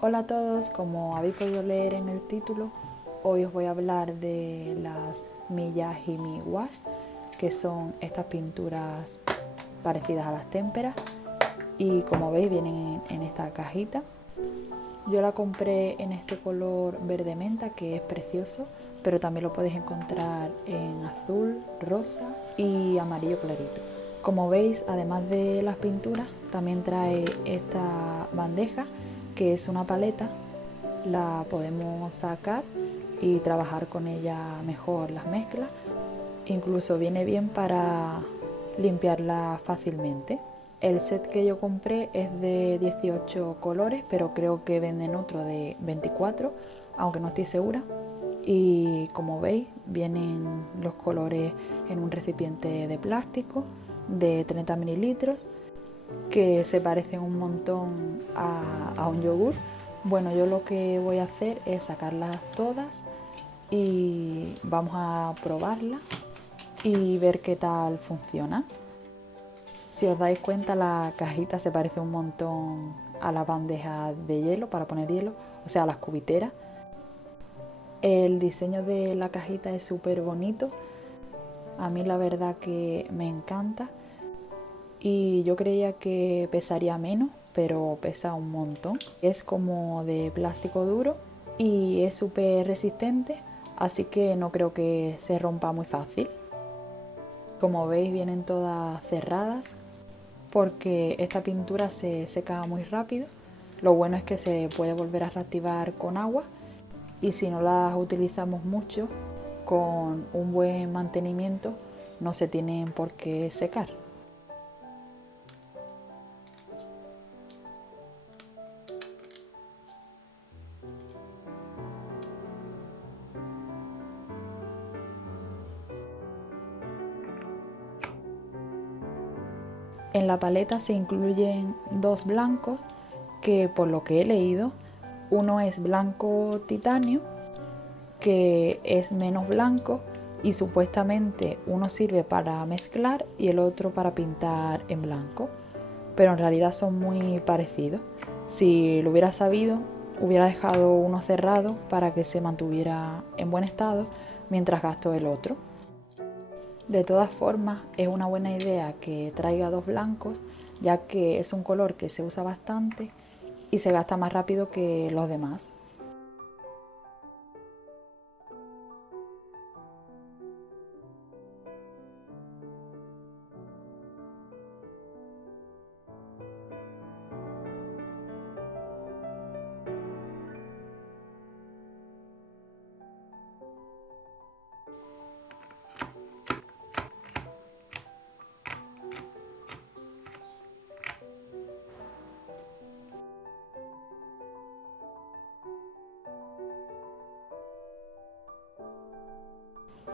Hola a todos, como habéis podido leer en el título, hoy os voy a hablar de las Miyajimi Wash, que son estas pinturas parecidas a las témperas y como veis vienen en esta cajita. Yo la compré en este color verde menta que es precioso, pero también lo podéis encontrar en azul, rosa y amarillo clarito. Como veis, además de las pinturas, también trae esta bandeja que es una paleta. La podemos sacar y trabajar con ella mejor las mezclas. Incluso viene bien para limpiarla fácilmente. El set que yo compré es de 18 colores, pero creo que venden otro de 24, aunque no estoy segura. Y como veis, vienen los colores en un recipiente de plástico de 30 mililitros que se parecen un montón a un yogur. Bueno, yo lo que voy a hacer es sacarlas todas y vamos a probarlas y ver qué tal funciona. Si os dais cuenta, la cajita se parece un montón a la bandeja de hielo para poner hielo, o sea, a las cubiteras. El diseño de la cajita es súper bonito. A mí la verdad que me encanta. Y yo creía que pesaría menos, pero pesa un montón. Es como de plástico duro y es súper resistente, así que no creo que se rompa muy fácil. Como veis, vienen todas cerradas porque esta pintura se seca muy rápido. Lo bueno es que se puede volver a reactivar con agua y si no las utilizamos mucho, con un buen mantenimiento no se tienen por qué secar. En la paleta se incluyen dos blancos que, por lo que he leído, uno es blanco titanio, que es menos blanco y supuestamente uno sirve para mezclar y el otro para pintar en blanco, pero en realidad son muy parecidos. Si lo hubiera sabido, hubiera dejado uno cerrado para que se mantuviera en buen estado mientras gasto el otro. De todas formas, es una buena idea que traiga dos blancos, ya que es un color que se usa bastante y se gasta más rápido que los demás.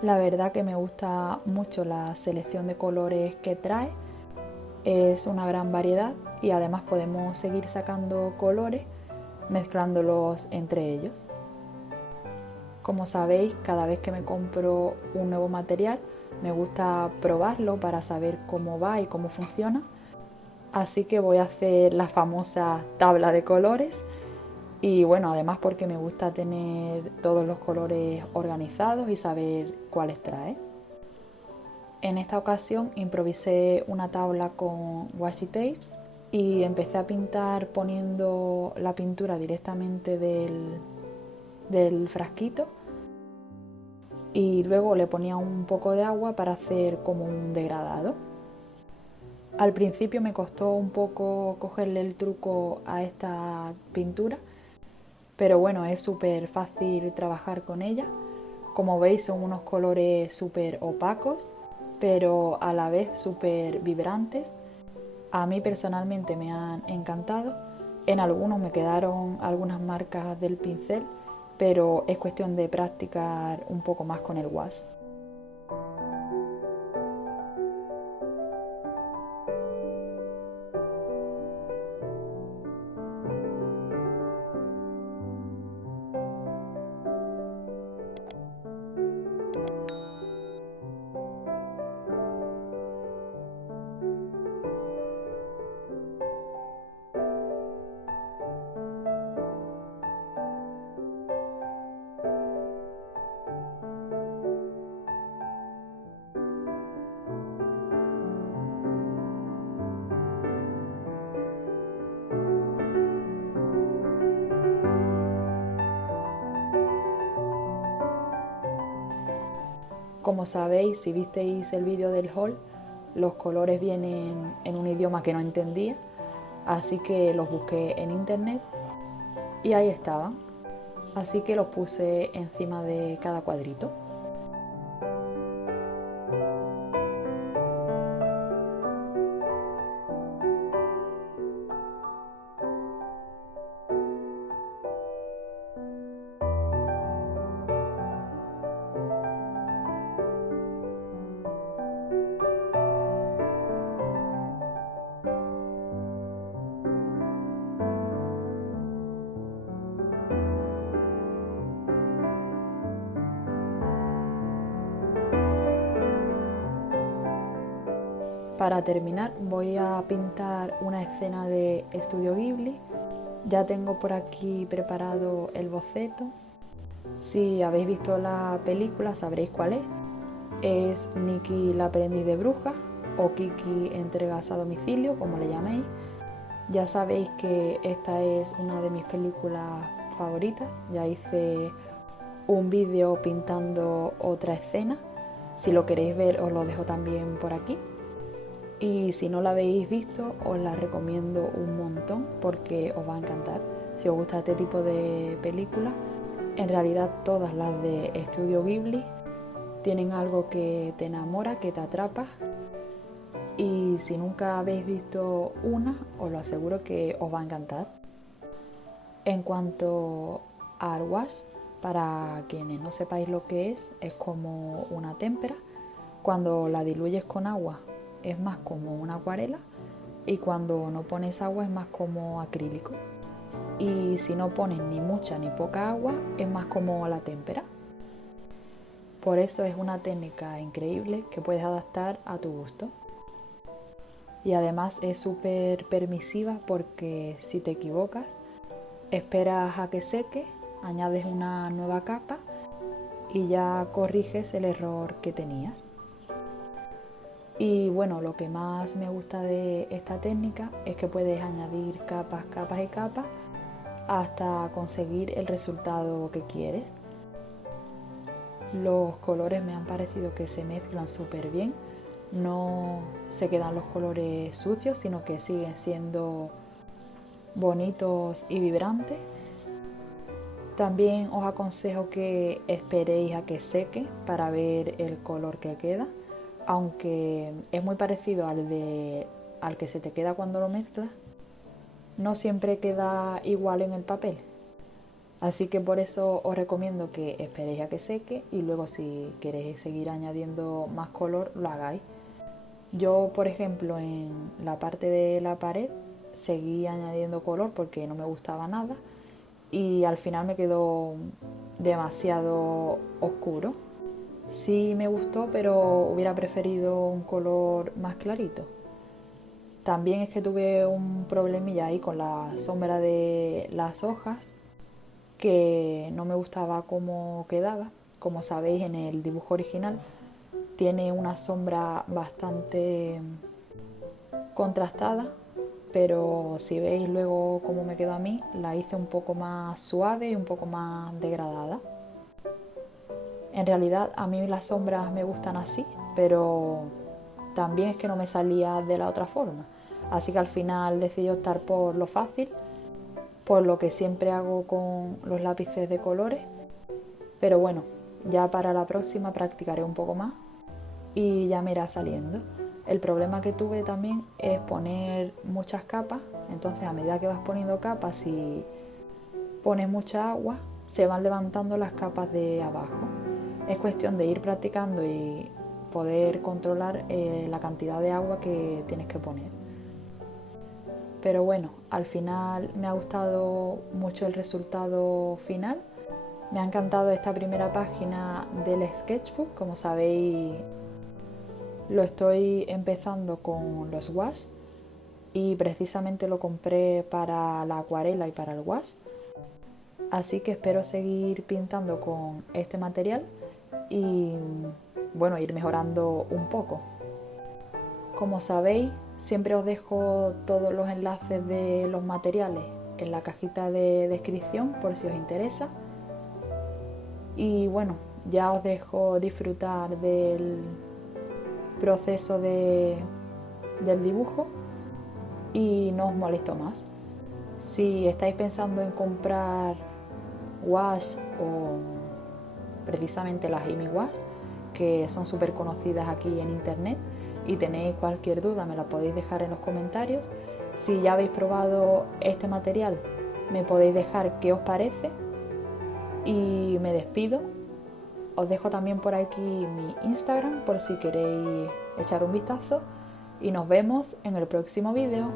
La verdad que me gusta mucho la selección de colores que trae, es una gran variedad y además podemos seguir sacando colores mezclándolos entre ellos. Como sabéis, cada vez que me compro un nuevo material me gusta probarlo para saber cómo va y cómo funciona. Así que voy a hacer la famosa tabla de colores y bueno, además porque me gusta tener todos los colores organizados y saber cuáles trae. En esta ocasión improvisé una tabla con washi tapes y empecé a pintar poniendo la pintura directamente del frasquito y luego le ponía un poco de agua para hacer como un degradado. Al principio me costó un poco cogerle el truco a esta pintura, pero bueno, es súper fácil trabajar con ella. Como veis son unos colores súper opacos, pero a la vez súper vibrantes. A mí personalmente me han encantado. En algunos me quedaron algunas marcas del pincel, pero es cuestión de practicar un poco más con el wash. Como sabéis, si visteis el vídeo del haul, los colores vienen en un idioma que no entendía, así que los busqué en internet y ahí estaban. Así que los puse encima de cada cuadrito. Para terminar voy a pintar una escena de Estudio Ghibli. Ya tengo por aquí preparado el boceto. Si habéis visto la película sabréis cuál es. Es Nikki la aprendiz de bruja o Kiki entregas a domicilio, como le llaméis. Ya sabéis que esta es una de mis películas favoritas. Ya hice un vídeo pintando otra escena. Si lo queréis ver os lo dejo también por aquí. Y si no la habéis visto, os la recomiendo un montón porque os va a encantar. Si os gusta este tipo de películas, en realidad todas las de Estudio Ghibli tienen algo que te enamora, que te atrapa. Y si nunca habéis visto una, os lo aseguro que os va a encantar. En cuanto a art wash, para quienes no sepáis lo que es como una témpera. Cuando la diluyes con agua es más como una acuarela y cuando no pones agua es más como acrílico. Y si no pones ni mucha ni poca agua es más como la témpera. Por eso es una técnica increíble que puedes adaptar a tu gusto. Y además es súper permisiva porque si te equivocas, esperas a que seque, añades una nueva capa y ya corriges el error que tenías. Y bueno, lo que más me gusta de esta técnica es que puedes añadir capas, capas y capas hasta conseguir el resultado que quieres. Los colores me han parecido que se mezclan súper bien, no se quedan los colores sucios, sino que siguen siendo bonitos y vibrantes. También os aconsejo que esperéis a que seque para ver el color que queda. Aunque es muy parecido al que se te queda cuando lo mezclas, no siempre queda igual en el papel. Así que por eso os recomiendo que esperéis a que seque y luego si queréis seguir añadiendo más color lo hagáis. Yo, por ejemplo, en la parte de la pared seguí añadiendo color porque no me gustaba nada y al final me quedó demasiado oscuro. Sí me gustó, pero hubiera preferido un color más clarito. También es que tuve un problemilla ahí con la sombra de las hojas, que no me gustaba cómo quedaba. Como sabéis, en el dibujo original tiene una sombra bastante contrastada, pero si veis luego cómo me quedó a mí, la hice un poco más suave y un poco más degradada. En realidad a mí las sombras me gustan así, pero también es que no me salía de la otra forma. Así que al final decidí optar por lo fácil, por lo que siempre hago con los lápices de colores. Pero bueno, ya para la próxima practicaré un poco más y ya me irá saliendo. El problema que tuve también es poner muchas capas, entonces a medida que vas poniendo capas y pones mucha agua, se van levantando las capas de abajo. Es cuestión de ir practicando y poder controlar la cantidad de agua que tienes que poner. Pero bueno, al final me ha gustado mucho el resultado final. Me ha encantado esta primera página del sketchbook. Como sabéis, lo estoy empezando con los wash y precisamente lo compré para la acuarela y para el wash. Así que espero seguir pintando con este material y bueno, ir mejorando un poco. Como sabéis, siempre os dejo todos los enlaces de los materiales en la cajita de descripción por si os interesa. Y bueno, Ya os dejo disfrutar del proceso del dibujo y no os molesto más. Si estáis pensando en comprar wash o precisamente las Amy Wash, que son súper conocidas aquí en internet, y tenéis cualquier duda me la podéis dejar en los comentarios. Si ya habéis probado este material, me podéis dejar qué os parece y me despido. Os dejo también por aquí mi Instagram por si queréis echar un vistazo y nos vemos en el próximo vídeo.